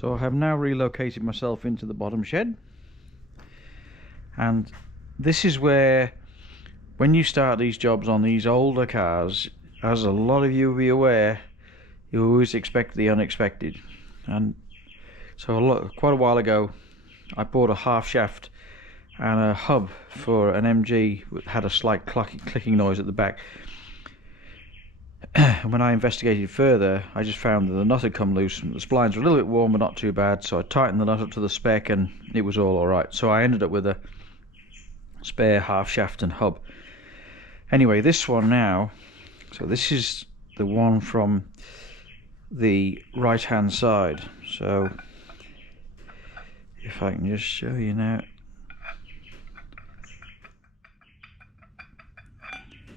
So I have now relocated myself into the bottom shed, and this is where, when you start these jobs on these older cars, as a lot of you will be aware, you always expect the unexpected. And so quite a while ago I bought a half shaft and a hub for an MG that had a slight clicking noise at the back. And when I investigated further, I just found that the nut had come loose and the splines were a little bit warm but not too bad, so I tightened the nut up to the spec and it was all alright. So I ended up with a spare half shaft and hub. Anyway, this one now, so this is the one from the right hand side. So if I can just show you now,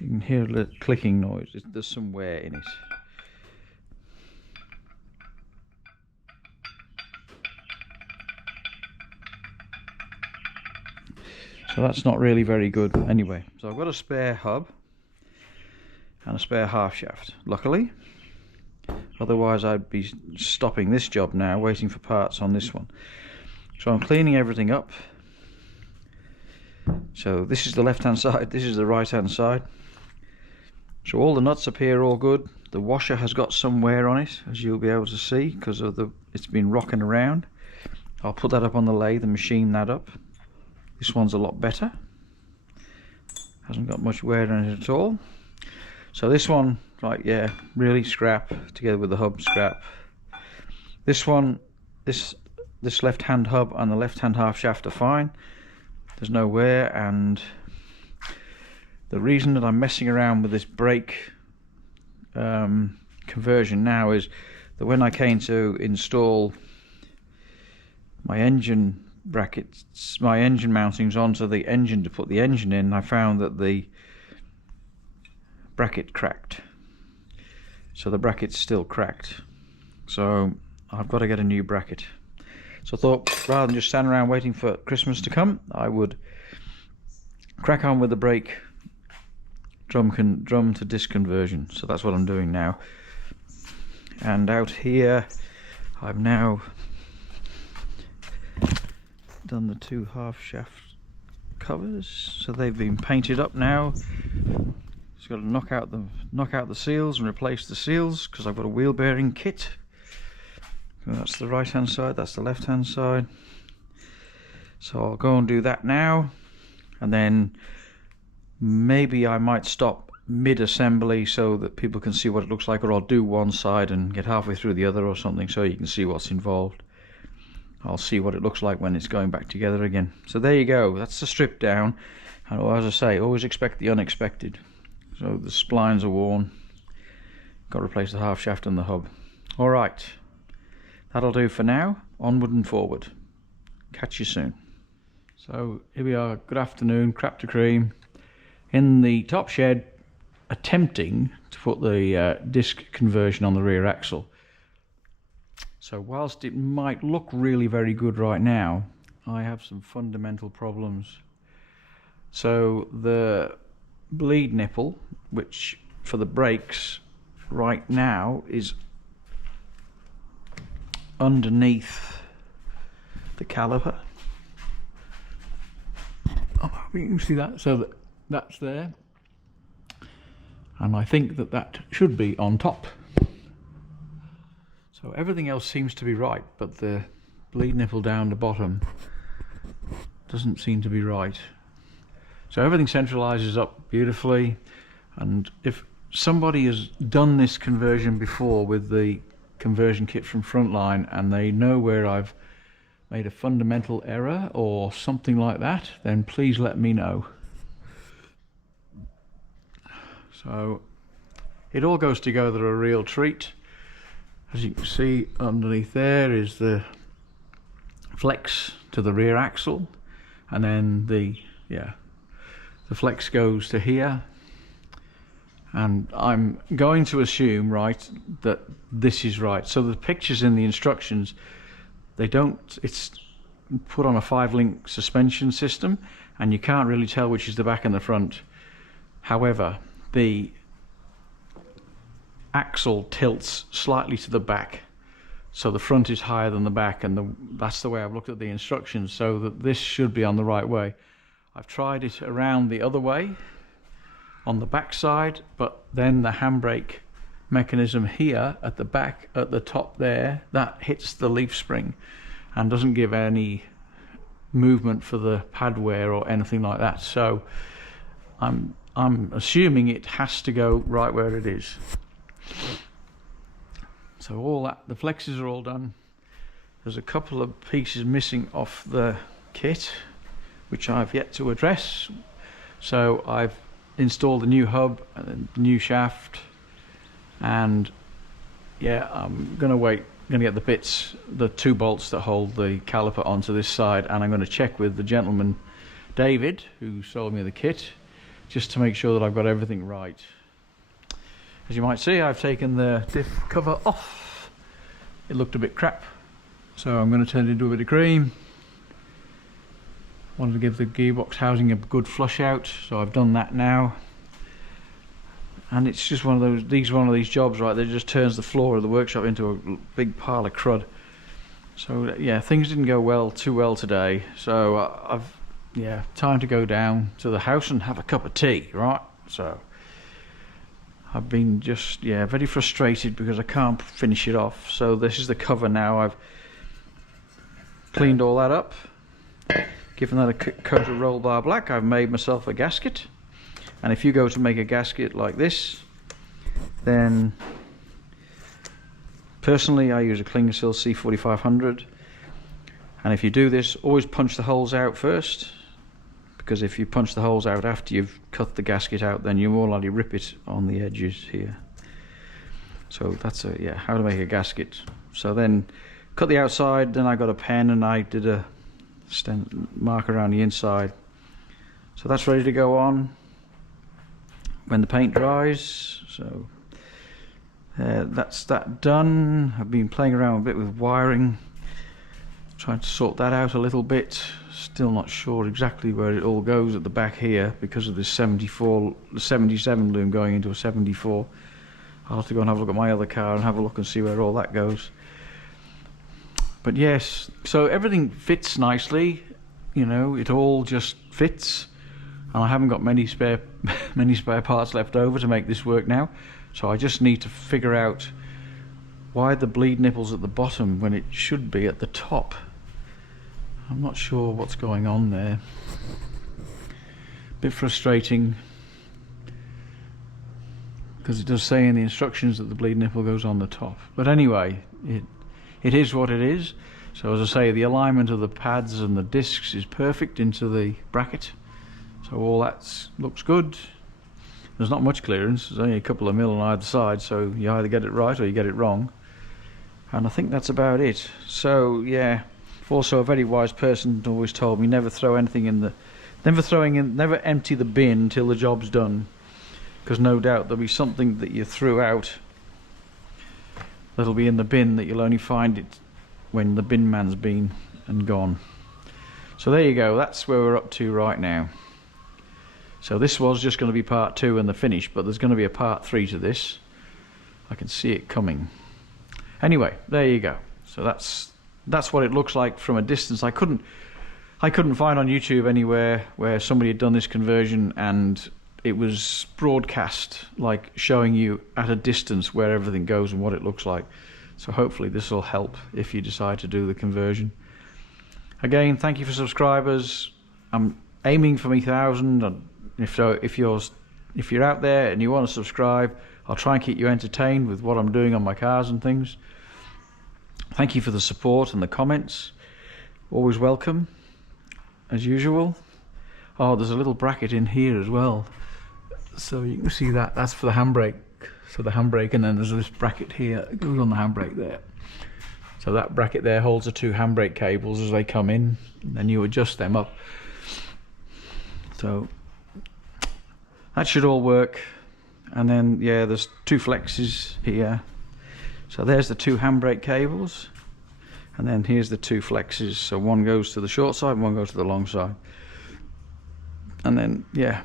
you can hear a little clicking noise. There's some wear in it. So that's not really very good. Anyway, so I've got a spare hub and a spare half shaft, luckily. Otherwise I'd be stopping this job now, waiting for parts on this one. So I'm cleaning everything up. So this is the left hand side, this is the right hand side. So all the nuts appear all good. The washer has got some wear on it, as you'll be able to see, because of it's been rocking around. I'll put that up on the lathe and machine that up. This one's a lot better. Hasn't got much wear on it at all. So this one, right, yeah, really scrap, together with the hub scrap. This one, this left hand hub and the left hand half shaft are fine. There's no wear, and the reason that I'm messing around with this brake conversion now is that when I came to install my engine brackets, my engine mountings onto the engine to put the engine in, I found that the bracket cracked. So the bracket's still cracked. So I've got to get a new bracket. So I thought, rather than just stand around waiting for Christmas to come, I would crack on with the brake drum to disc conversion. So that's what I'm doing now. And out here I've now done the two half shaft covers, so they've been painted up now. Just got to knock out the seals and replace the seals, because I've got a wheel bearing kit. So that's the right hand side, that's the left hand side. So I'll go and do that now, and then maybe I might stop mid-assembly so that people can see what it looks like, or I'll do one side and get halfway through the other or something so you can see what's involved. I'll see what it looks like when it's going back together again. So there you go, that's the strip down. And as I say, always expect the unexpected. So the splines are worn, got to replace the half shaft and the hub. Alright, that'll do for now. Onward and forward. Catch you soon. So here we are, good afternoon, crap to cream, in the top shed, attempting to put the disc conversion on the rear axle. So whilst it might look really very good right now, I have some fundamental problems. So the bleed nipple, which for the brakes right now is underneath the caliper. Oh, you can see that, so that's there, and I think that should be on top. So everything else seems to be right, but the bleed nipple down the bottom doesn't seem to be right. So everything centralizes up beautifully, and if somebody has done this conversion before with the conversion kit from Frontline and they know where I've made a fundamental error or something like that, then please let me know. So it all goes together a real treat. As you can see, underneath there is the flex to the rear axle, and then the flex goes to here, and I'm going to assume, right, that this is right. So the pictures in the instructions, it's put on a 5-link suspension system, and you can't really tell which is the back and the front. However, the axle tilts slightly to the back, so the front is higher than the back, and that's the way I've looked at the instructions, so that this should be on the right way. I've tried it around the other way on the back side, but then the handbrake mechanism here at the back, at the top there, that hits the leaf spring and doesn't give any movement for the pad wear or anything like that. So I'm assuming it has to go right where it is. So all that, the flexes are all done. There's a couple of pieces missing off the kit, which I've yet to address. So I've installed a new hub and a new shaft, and yeah, I'm gonna get the bits, the 2 bolts that hold the caliper onto this side, and I'm going to check with the gentleman David who sold me the kit, just to make sure that I've got everything right. As you might see, I've taken the diff cover off. It looked a bit crap, so I'm going to turn it into a bit of cream. Wanted to give the gearbox housing a good flush out, so I've done that now. And it's just one of these jobs, right, that just turns the floor of the workshop into a big pile of crud. So yeah, things didn't go too well today, so time to go down to the house and have a cup of tea, right? So I've been just very frustrated because I can't finish it off. So this is the cover now. I've cleaned all that up, given that a coat of roll bar black. I've made myself a gasket, and if you go to make a gasket like this, then personally I use a Clingersil C4500, and if you do this, always punch the holes out first, because if you punch the holes out after you've cut the gasket out, then you more likely rip it on the edges here. So that's how to make a gasket. So then cut the outside, then I got a pen and I did a mark around the inside. So that's ready to go on when the paint dries. So that's that done. I've been playing around a bit with wiring, trying to sort that out a little bit. Still not sure exactly where it all goes at the back here because of this 77 loom going into a 74. I'll have to go and have a look at my other car and have a look and see where all that goes. But yes, so everything fits nicely, you know, it all just fits, and I haven't got many spare parts left over to make this work now. So I just need to figure out why the bleed nipples at the bottom when it should be at the top. I'm not sure what's going on there. Bit frustrating, because it does say in the instructions that the bleed nipple goes on the top. But anyway, it is what it is. So as I say, the alignment of the pads and the discs is perfect into the bracket. So all that looks good. There's not much clearance, there's only a couple of mil on either side, so you either get it right or you get it wrong. And I think that's about it. So yeah. Also, a very wise person always told me never throw anything in the, never empty the bin until the job's done, because no doubt there'll be something that you threw out that'll be in the bin that you'll only find it when the bin man's been and gone. So there you go. That's where we're up to right now. So this was just going to be part 2 and the finish, but there's going to be a part 3 to this. I can see it coming. Anyway, there you go. So that's what it looks like from a distance. I couldn't find on YouTube anywhere where somebody had done this conversion and it was broadcast, like showing you at a distance where everything goes and what it looks like. So hopefully this will help if you decide to do the conversion. Again, thank you for subscribers. I'm aiming for 1,000. If you're out there and you want to subscribe, I'll try and keep you entertained with what I'm doing on my cars and things. Thank you for the support and the comments. Always welcome, as usual. Oh, there's a little bracket in here as well. So you can see that. That's for the handbrake. So the handbrake, and then there's this bracket here that goes on the handbrake there. So that bracket there holds the 2 handbrake cables as they come in, and then you adjust them up. So that should all work. And then yeah, there's 2 flexes here. So there's the 2 handbrake cables, and then here's the 2 flexes. So one goes to the short side and one goes to the long side. And then yeah,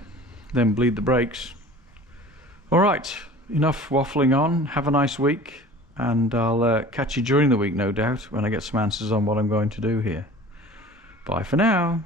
then bleed the brakes. All right, enough waffling on. Have a nice week, and I'll catch you during the week, no doubt, when I get some answers on what I'm going to do here. Bye for now.